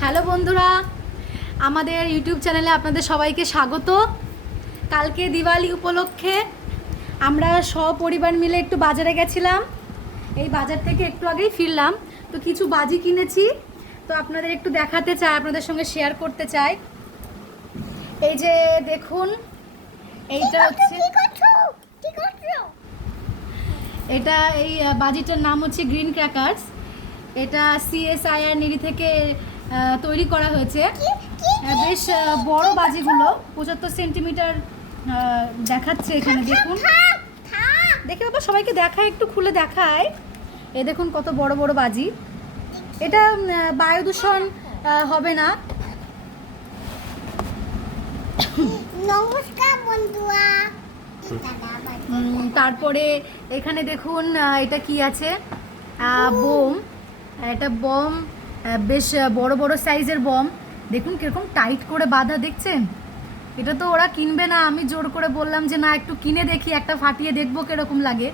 Hello বন্ধুরা, আমাদের YouTube চ্যানেলে আপনাদের সবাইকে স্বাগত। কালকে দিওয়ালি উপলক্ষে আমরা সপরিবার মিলে একটু বাজারে গেছিলাম। এই বাজার থেকে একটু আগেই ফিরলাম, তো কিছু বাজি কিনেছি, তো আপনাদের একটু দেখাতে চাই, আপনাদের সঙ্গে শেয়ার করতে চাই। এই যে দেখুন, এইটা হচ্ছে, এটা এই বাজিটার নাম হচ্ছে গ্রিন ক্র্যাকার্স। এটা CSIR নিরি থেকে তৈরি করা হয়েছে। বেশ বড় বাজিগুলো, 75 সেন্টিমিটার দেখাচ্ছে এখানে। দেখুন, দেখে বাবা সবাইকে দেখায়, একটু খুলে দেখায়। এই দেখুন কত বড় বড় বাজি। এটা বায়ু দূষণ হবে না। নমস্কার বন্ধুরা। তারপরে এখানে দেখুন, এটা কি আছে, বোম। এটা বম, বেশ বড় বড় সাইজের বম। দেখুন কিরকম টাইট করে বাঁধা, দেখছেন? এটা তো ওরা কিনবে না, আমি জোর করে বললাম যে না একটু কিনে দেখি, একটা ফাটিয়ে দেখবো কিরকম লাগে।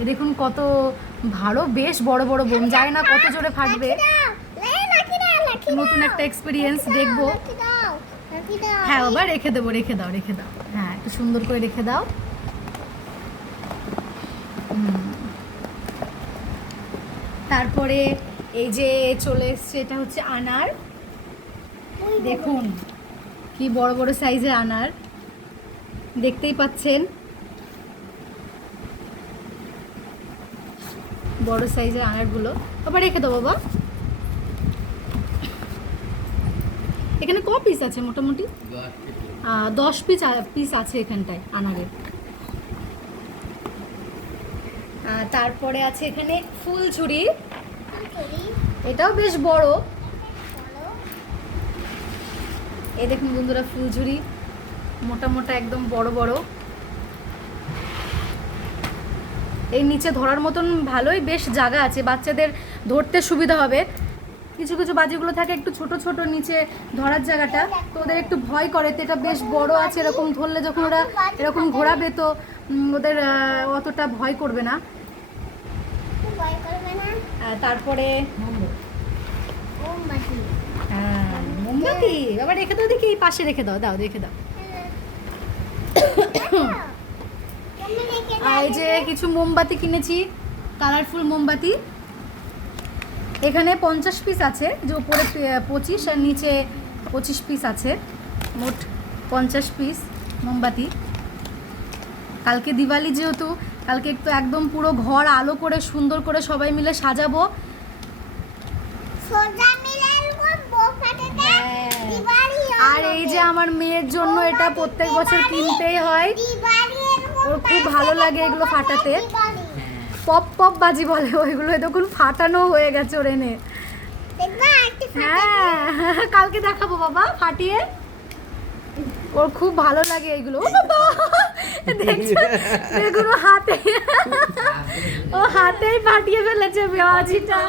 এ দেখুন কত ভালো, বেশ বড় বড় বোম, যায় না কত জোরে ফাটবে। নতুন একটা এক্সপিরিয়েন্স দেখবো। হ্যাঁ বাবা, রেখে দেবো, রেখে দাও, রেখে দাও। হ্যাঁ, একটু সুন্দর করে রেখে দাও। তারপরে এই যে চলে এসছে, এটা হচ্ছে আনার। দেখুন কি বড় বড় সাইজের আনার, দেখতেই পাচ্ছেন, বড় সাইজের আনারগুলো। বাবা রেখে দাও বাবা। এখানে ক পিস আছে? মোটামুটি 10 পিস আছে এখানটায় আনারের। তারপরে আছে এখানে ফুলঝুরি, এটাও বেশ বড়। এই দেখুন বন্ধুরা, ফুলঝুরি মোটা মোটা একদম বড় বড়। এই নিচে ধরার মতন ভালোই বেশ জায়গা আছে, বাচ্চাদের ধরতে সুবিধা হবে। কিছু কিছু বাজিগুলো থাকে একটু ছোট ছোট, নিচে ধরার জায়গাটা, তো ওদের একটু ভয় করে। তো এটা বেশ বড় আছে, এরকম ধরলে যখন ওরা এরকম ঘোরাবে তো ওদের অতটা ভয় করবে না। তারপরে মোমবাতি, বাবা রেখে দাও, দেখি এই পাশে রেখে দাও, দাও রেখে দাও। এই যে কিছু মোমবাতি কিনেছি, কালারফুল মোমবাতি। এখানে 50 পিস আছে, যে উপরে 25 আর নিচে 25 পিস আছে, মোট 50 পিস মোমবাতি। কালকে দিওয়ালি যেহেতু, কালকে একটু একদম পুরো ঘর আলো করে সুন্দর করে সবাই মিলে সাজাবো। আর এই যে আমার মেয়ের জন্য এটা প্রত্যেক বছর কিনতেই হয়, ওর খুব ভালো লাগে এগুলো ফাটাতে। পপ পপ বাজি বলে ওইগুলো, দেখুন ফাটানো হয়ে গেছে ওর এনে। হ্যাঁ, কালকে দেখাবো বাবা ফাটিয়ে, ওর খুব ভালো লাগে এইগুলো। দেখুন হাতে, ও হাতেই ফাটিয়ে ফেলেছে বাজিটা।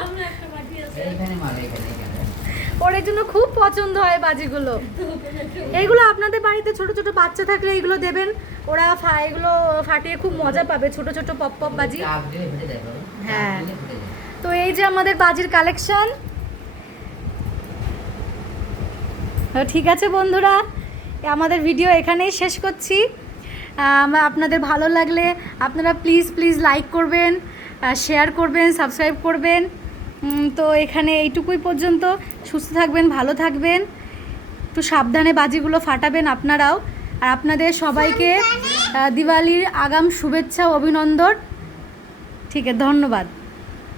ওর এই জন্য খুব পছন্দ হয় বাজিগুলো। এইগুলো আপনাদের বাড়িতে ছোট ছোট বাচ্চা থাকলে এইগুলো দেবেন, ওরা এগুলো ফাটিয়ে খুব মজা পাবে, ছোট ছোট পপ পপ বাজি। হ্যাঁ, তো এই যে আমাদের বাজির কালেকশন। ঠিক আছে বন্ধুরা, আমাদের ভিডিও এখানেই শেষ করছি। আপনাদের ভালো লাগলে আপনারা প্লিজ প্লিজ লাইক করবেন, শেয়ার করবেন, সাবস্ক্রাইব করবেন। তো এখানে এইটুকুই পর্যন্ত। সুস্থ থাকবেন, ভালো থাকবেন, একটু সাবধানে বাজিগুলো ফাটাবেন আপনারাও। আর আপনাদের সবাইকে দিওয়ালির আগাম শুভেচ্ছা ও অভিনন্দন। ঠিক আছে, ধন্যবাদ।